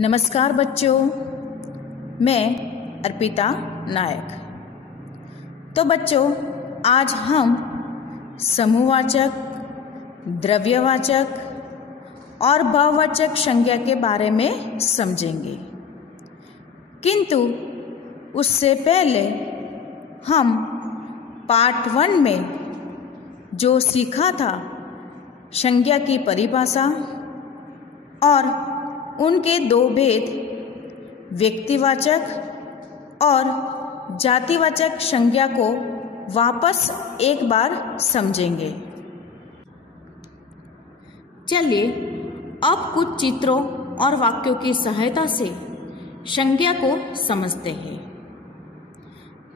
नमस्कार बच्चों, मैं अर्पिता नायक। तो बच्चों, आज हम समूहवाचक, द्रव्यवाचक और भाववाचक संज्ञा के बारे में समझेंगे। किंतु उससे पहले हम पार्ट 1 में जो सीखा था संज्ञा की परिभाषा और उनके दो भेद व्यक्तिवाचक और जातिवाचक संज्ञा को वापस एक बार समझेंगे। चलिए अब कुछ चित्रों और वाक्यों की सहायता से संज्ञा को समझते हैं।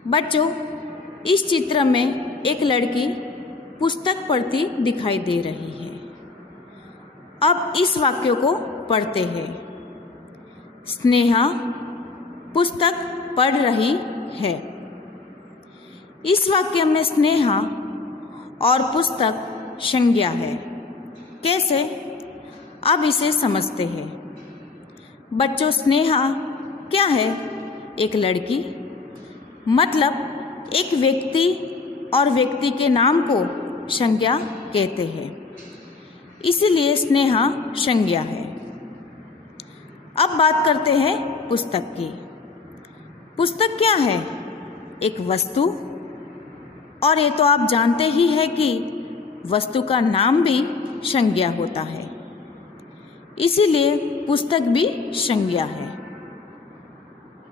बच्चों, इस चित्र में एक लड़की पुस्तक पढ़ती दिखाई दे रही है। अब इस वाक्य को पढ़ते हैं। स्नेहा पुस्तक पढ़ रही है। इस वाक्य में स्नेहा और पुस्तक संज्ञा है। कैसे? अब इसे समझते हैं। बच्चों, स्नेहा क्या है? एक लड़की, मतलब एक व्यक्ति और व्यक्ति के नाम को संज्ञा कहते हैं, इसलिए स्नेहा संज्ञा है। अब बात करते हैं पुस्तक की। पुस्तक क्या है? एक वस्तु, और ये तो आप जानते ही हैं कि वस्तु का नाम भी संज्ञा होता है, इसीलिए पुस्तक भी संज्ञा है।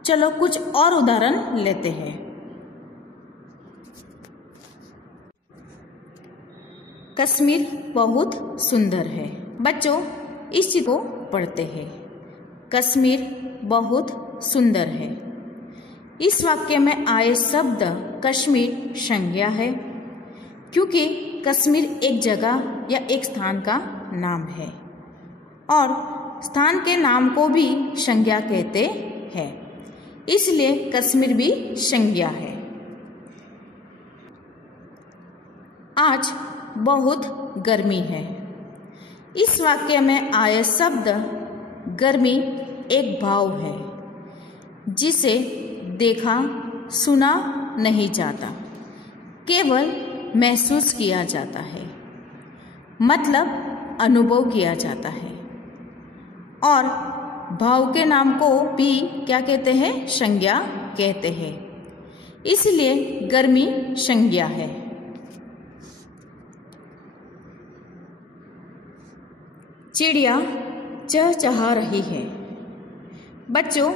चलो कुछ और उदाहरण लेते हैं। कश्मीर बहुत सुंदर है। बच्चों, इस चित्र को पढ़ते हैं। कश्मीर बहुत सुंदर है। इस वाक्य में आए शब्द कश्मीर संज्ञा है, क्योंकि कश्मीर एक जगह या एक स्थान का नाम है और स्थान के नाम को भी संज्ञा कहते हैं, इसलिए कश्मीर भी संज्ञा है। आज बहुत गर्मी है। इस वाक्य में आए शब्द गर्मी एक भाव है, जिसे देखा सुना नहीं जाता, केवल महसूस किया जाता है, मतलब अनुभव किया जाता है। और भाव के नाम को भी क्या कहते हैं? संज्ञा कहते हैं, इसलिए गर्मी संज्ञा है। चिड़िया चहचहा रही है। बच्चों,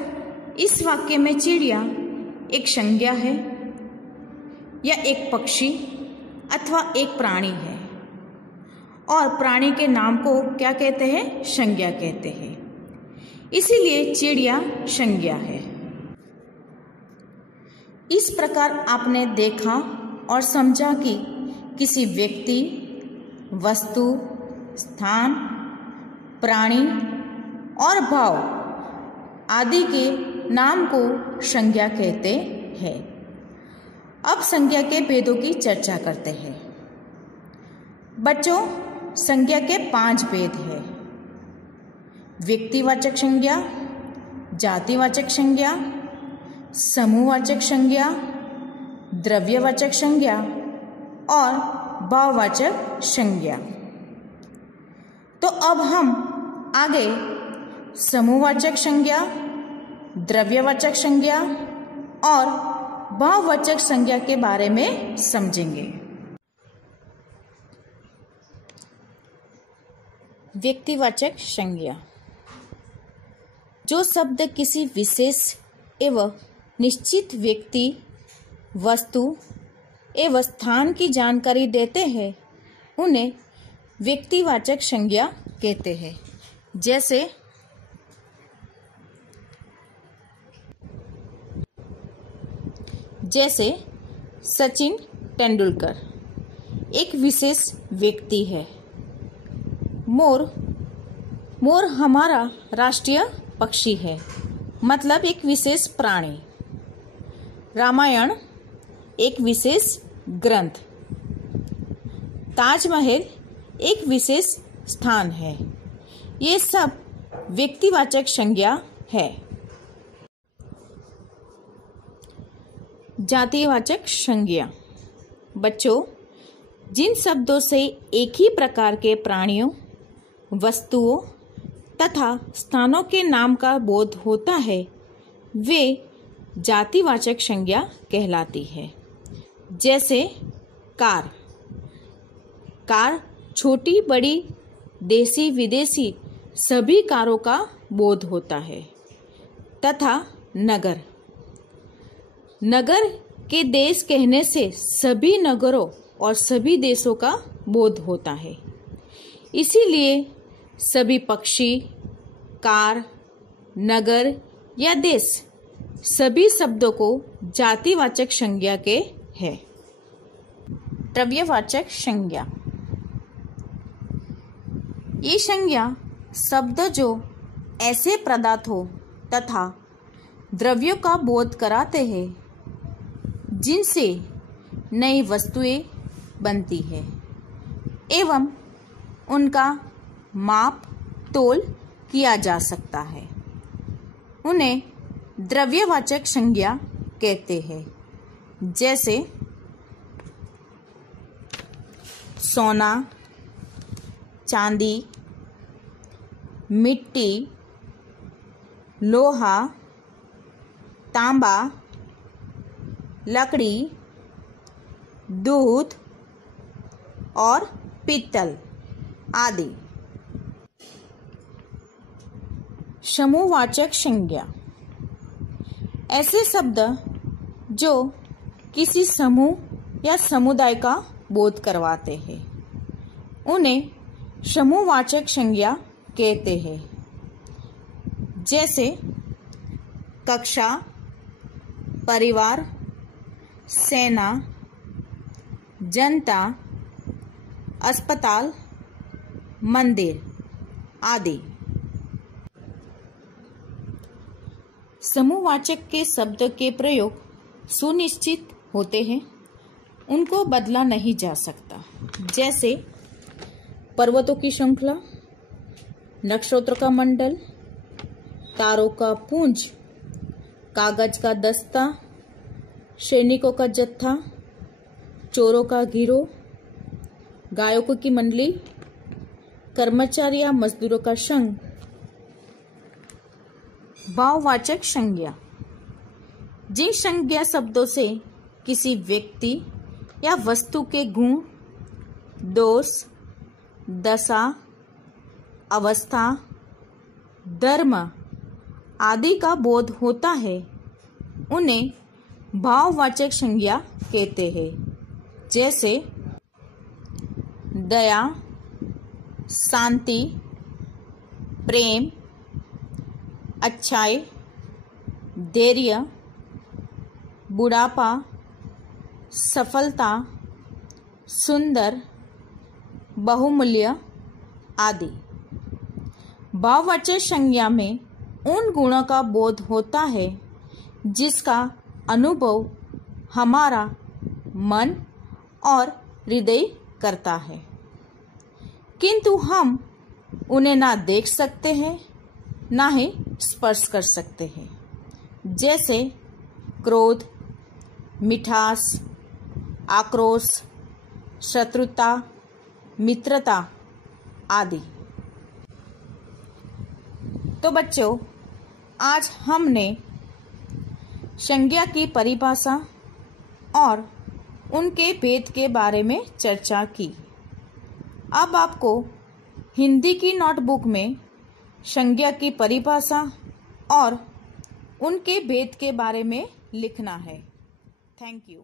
इस वाक्य में चिड़िया एक संज्ञा है या एक पक्षी अथवा एक प्राणी है, और प्राणी के नाम को क्या कहते हैं? संज्ञा कहते हैं, इसीलिए चिड़िया संज्ञा है। इस प्रकार आपने देखा और समझा कि किसी व्यक्ति, वस्तु, स्थान, प्राणी और भाव आदि के नाम को संज्ञा कहते हैं। अब संज्ञा के भेदों की चर्चा करते हैं। बच्चों, संज्ञा के 5 भेद हैं। व्यक्तिवाचक संज्ञा, जातिवाचक संज्ञा, समूहवाचक संज्ञा, द्रव्यवाचक संज्ञा और भाववाचक संज्ञा। तो अब हम आगे समूहवाचक संज्ञा, द्रव्यवाचक संज्ञा और भाववाचक संज्ञा के बारे में समझेंगे। व्यक्तिवाचक संज्ञा, जो शब्द किसी विशेष एवं निश्चित व्यक्ति, वस्तु एवं स्थान की जानकारी देते हैं, उन्हें व्यक्तिवाचक संज्ञा कहते हैं। जैसे सचिन तेंदुलकर एक विशेष व्यक्ति है। मोर हमारा राष्ट्रीय पक्षी है, मतलब एक विशेष प्राणी। रामायण एक विशेष ग्रंथ। ताजमहल एक विशेष स्थान है। ये सब व्यक्तिवाचक संज्ञा है। जातिवाचक संज्ञा। बच्चों, जिन शब्दों से एक ही प्रकार के प्राणियों, वस्तुओं तथा स्थानों के नाम का बोध होता है वे जातिवाचक संज्ञा कहलाती है। जैसे कार। कार छोटी बड़ी देसी विदेशी सभी कारों का बोध होता है। तथा नगर। नगर के देश कहने से सभी नगरों और सभी देशों का बोध होता है। इसीलिए सभी पक्षी, कार, नगर या देश सभी शब्दों को जातिवाचक संज्ञा के है। द्रव्यवाचक संज्ञा। ये संज्ञा शब्द जो ऐसे पदार्थ हो तथा द्रव्यों का बोध कराते हैं जिनसे नई वस्तुएं बनती है एवं उनका माप तोल किया जा सकता है, उन्हें द्रव्यवाचक संज्ञा कहते हैं। जैसे सोना, चांदी, मिट्टी, लोहा, तांबा, लकड़ी, दूध और पीतल आदि। समूहवाचक संज्ञा। ऐसे शब्द जो किसी समूह या समुदाय का बोध करवाते हैं उन्हें समूहवाचक संज्ञा कहते हैं। जैसे कक्षा, परिवार, सेना, जनता, अस्पताल, मंदिर आदि। समूहवाचक के शब्द के प्रयोग सुनिश्चित होते हैं, उनको बदला नहीं जा सकता। जैसे पर्वतों की श्रृंखला, नक्षत्रों का मंडल, तारों का पुंज, कागज का दस्ता, सैनिकों का जत्था, चोरों का गिरोह, गायकों की मंडली, कर्मचारी या मजदूरों का संघ। भाववाचक संज्ञा। जिन संज्ञा शब्दों से किसी व्यक्ति या वस्तु के गुण, दोष, दशा, अवस्था, धर्म आदि का बोध होता है उन्हें भाववाचक संज्ञा कहते हैं। जैसे दया, शांति, प्रेम, अच्छाई, धैर्य, बुढ़ापा, सफलता, सुंदर, बहुमूल्य आदि। भाववाचक संज्ञा में उन गुणों का बोध होता है जिसका अनुभव हमारा मन और हृदय करता है, किंतु हम उन्हें ना देख सकते हैं ना ही स्पर्श कर सकते हैं। जैसे क्रोध, मिठास, आक्रोश, शत्रुता, मित्रता आदि। तो बच्चों, आज हमने संज्ञा की परिभाषा और उनके भेद के बारे में चर्चा की। अब आपको हिंदी की नोटबुक में संज्ञा की परिभाषा और उनके भेद के बारे में लिखना है। Thank you.